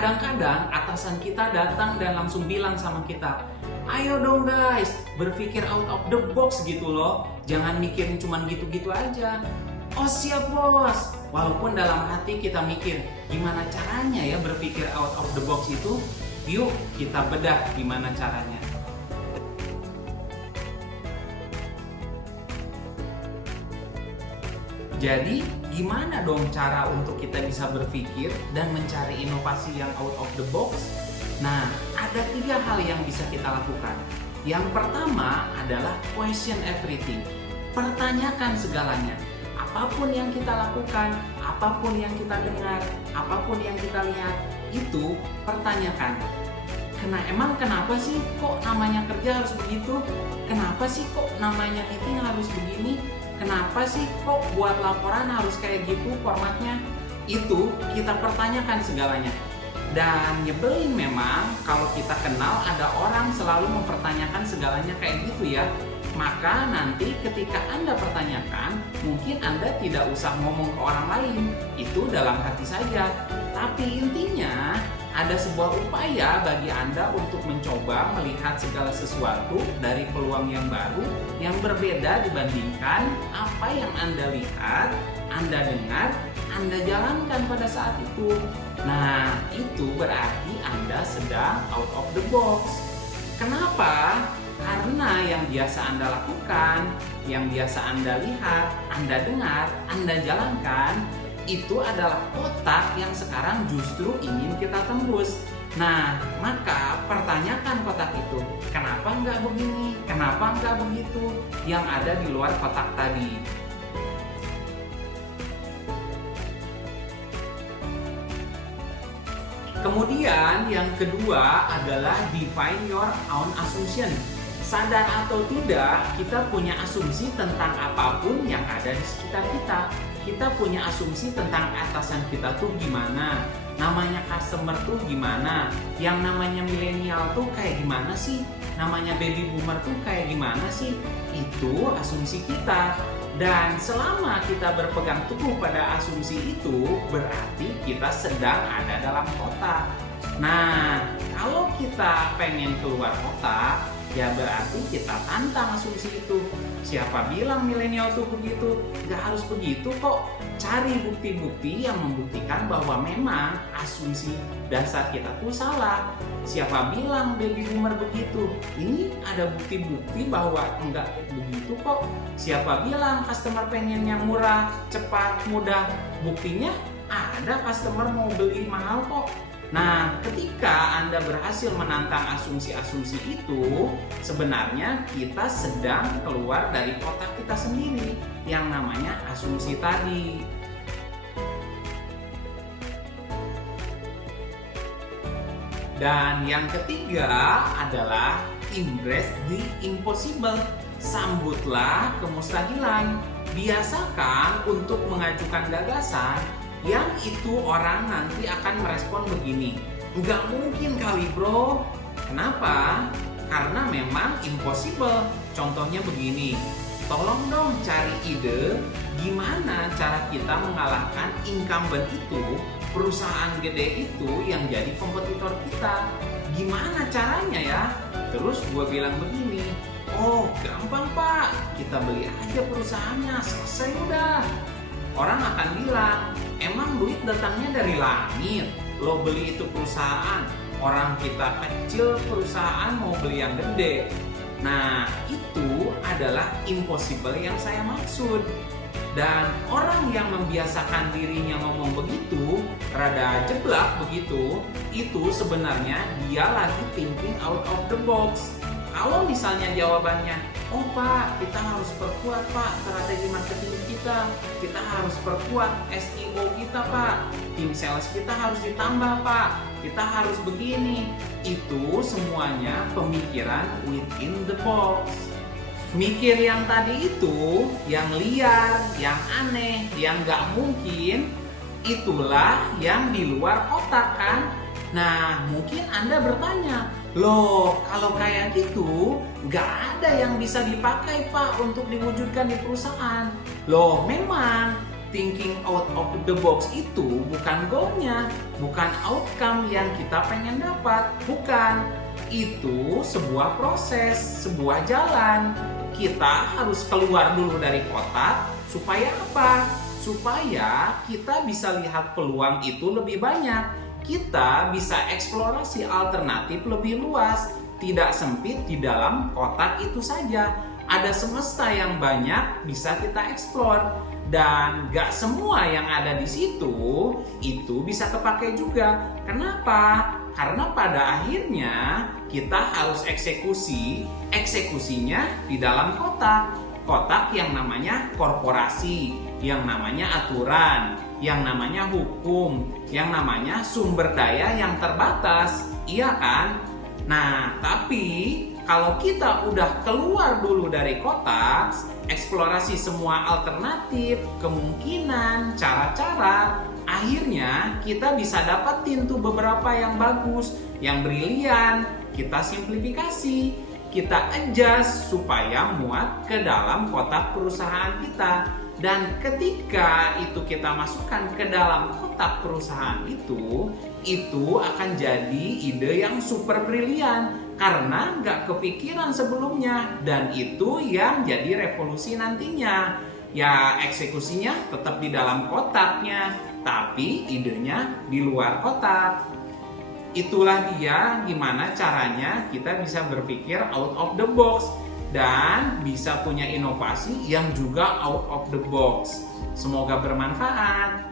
Kadang-kadang atasan kita datang dan langsung bilang sama kita, ayo dong guys, berpikir out of the box gitu loh. Jangan mikirin cuman gitu-gitu aja. Oh siap bos. Walaupun dalam hati kita mikir, gimana caranya ya berpikir out of the box itu? Yuk kita bedah gimana caranya. Jadi gimana dong cara untuk kita bisa berpikir dan mencari inovasi yang out of the box? Nah, ada 3 hal yang bisa kita lakukan. Yang pertama adalah question everything. Pertanyakan segalanya. Apapun yang kita lakukan, apapun yang kita dengar, apapun yang kita lihat, itu pertanyakan. Kenapa sih kok namanya kerja harus begitu? Kenapa sih kok namanya meeting harus begini? Kenapa sih kok buat laporan harus kayak gitu formatnya? Itu kita pertanyakan segalanya. Dan nyebelin memang kalau kita kenal ada orang selalu mempertanyakan segalanya kayak gitu ya. Maka nanti ketika Anda pertanyakan, mungkin Anda tidak usah ngomong ke orang lain. Itu dalam hati saja. Tapi intinya ada sebuah upaya bagi Anda untuk mencoba melihat segala sesuatu dari peluang yang baru yang berbeda dibandingkan apa yang Anda lihat, Anda dengar, Anda jalankan pada saat itu. Nah, itu berarti Anda sedang out of the box. Kenapa? Karena yang biasa Anda lakukan, yang biasa Anda lihat, Anda dengar, Anda jalankan, itu adalah kotak yang sekarang justru ingin kita tembus. Nah, maka pertanyakan kotak itu, kenapa nggak begini, kenapa nggak begitu, yang ada di luar kotak tadi. Kemudian yang kedua adalah define your own assumption. Sadar atau tidak, kita punya asumsi tentang apapun yang ada di sekitar kita. Kita punya asumsi tentang atasan kita tuh gimana, namanya customer tuh gimana, yang namanya milenial tuh kayak gimana sih, namanya baby boomer tuh kayak gimana sih. Itu asumsi kita. Dan selama kita berpegang teguh pada asumsi itu, berarti kita sedang ada dalam kotak. Nah, kalau kita pengen keluar kotak, ya berarti kita tantang asumsi itu. Siapa bilang milenial tuh begitu? Gak harus begitu kok. Cari bukti-bukti yang membuktikan bahwa memang asumsi dasar kita tuh salah. Siapa bilang baby boomer begitu? Ini ada bukti-bukti bahwa enggak begitu kok. Siapa bilang customer pengen yang murah, cepat, mudah? Buktinya ada customer mau beli mahal kok. Nah, ketika Anda berhasil menantang asumsi-asumsi itu, sebenarnya kita sedang keluar dari kotak kita sendiri yang namanya asumsi tadi. Dan yang ketiga adalah embrace the impossible. Sambutlah kemustahilan. Biasakan untuk mengajukan gagasan yang itu orang nanti akan merespon begini, nggak mungkin kali bro. Kenapa? Karena memang impossible. Contohnya begini, tolong dong cari ide gimana cara kita mengalahkan incumbent itu, perusahaan gede itu yang jadi kompetitor kita. Gimana caranya ya? Terus gue bilang begini, oh gampang pak, kita beli aja perusahaannya, selesai udah. Orang akan bilang, emang duit datangnya dari langit? Lo beli itu perusahaan, orang kita kecil perusahaan mau beli yang gede. Nah, itu adalah impossible yang saya maksud. Dan orang yang membiasakan dirinya ngomong begitu, rada jeblak begitu, itu sebenarnya dia lagi thinking out of the box. Kalau misalnya jawabannya, oh pak, kita harus perkuat pak strategi marketing kita harus perkuat SEO kita pak, tim sales kita harus ditambah pak, kita harus begini. Itu semuanya pemikiran within the box. Mikir yang tadi itu, yang liar, yang aneh, yang gak mungkin, itulah yang di luar kotak kan. Nah, mungkin Anda bertanya, loh kalau kayak gitu gak ada yang bisa dipakai pak untuk diwujudkan di perusahaan. Loh memang, thinking out of the box itu bukan goal-nya, bukan outcome yang kita pengen dapat, bukan. Itu sebuah proses, sebuah jalan. Kita harus keluar dulu dari kotak supaya apa? Supaya kita bisa lihat peluang itu lebih banyak. Kita bisa eksplorasi alternatif lebih luas, tidak sempit di dalam kotak itu saja. Ada semesta yang banyak bisa kita eksplor, dan gak semua yang ada di situ itu bisa kepake juga. Kenapa? Karena pada akhirnya kita harus eksekusinya di dalam kotak yang namanya korporasi, yang namanya aturan, yang namanya hukum, yang namanya sumber daya yang terbatas, iya kan? Nah, tapi kalau kita udah keluar dulu dari kotak, eksplorasi semua alternatif, kemungkinan, cara-cara, akhirnya kita bisa dapetin tuh beberapa yang bagus, yang brilian, kita simplifikasi, kita adjust supaya muat ke dalam kotak perusahaan kita. Dan ketika itu kita masukkan ke dalam kotak perusahaan itu akan jadi ide yang super brilian karena nggak kepikiran sebelumnya, dan itu yang jadi revolusi nantinya. Ya, eksekusinya tetap di dalam kotaknya, tapi idenya di luar kotak. Itulah dia gimana caranya kita bisa berpikir out of the box dan bisa punya inovasi yang juga out of the box. Semoga bermanfaat.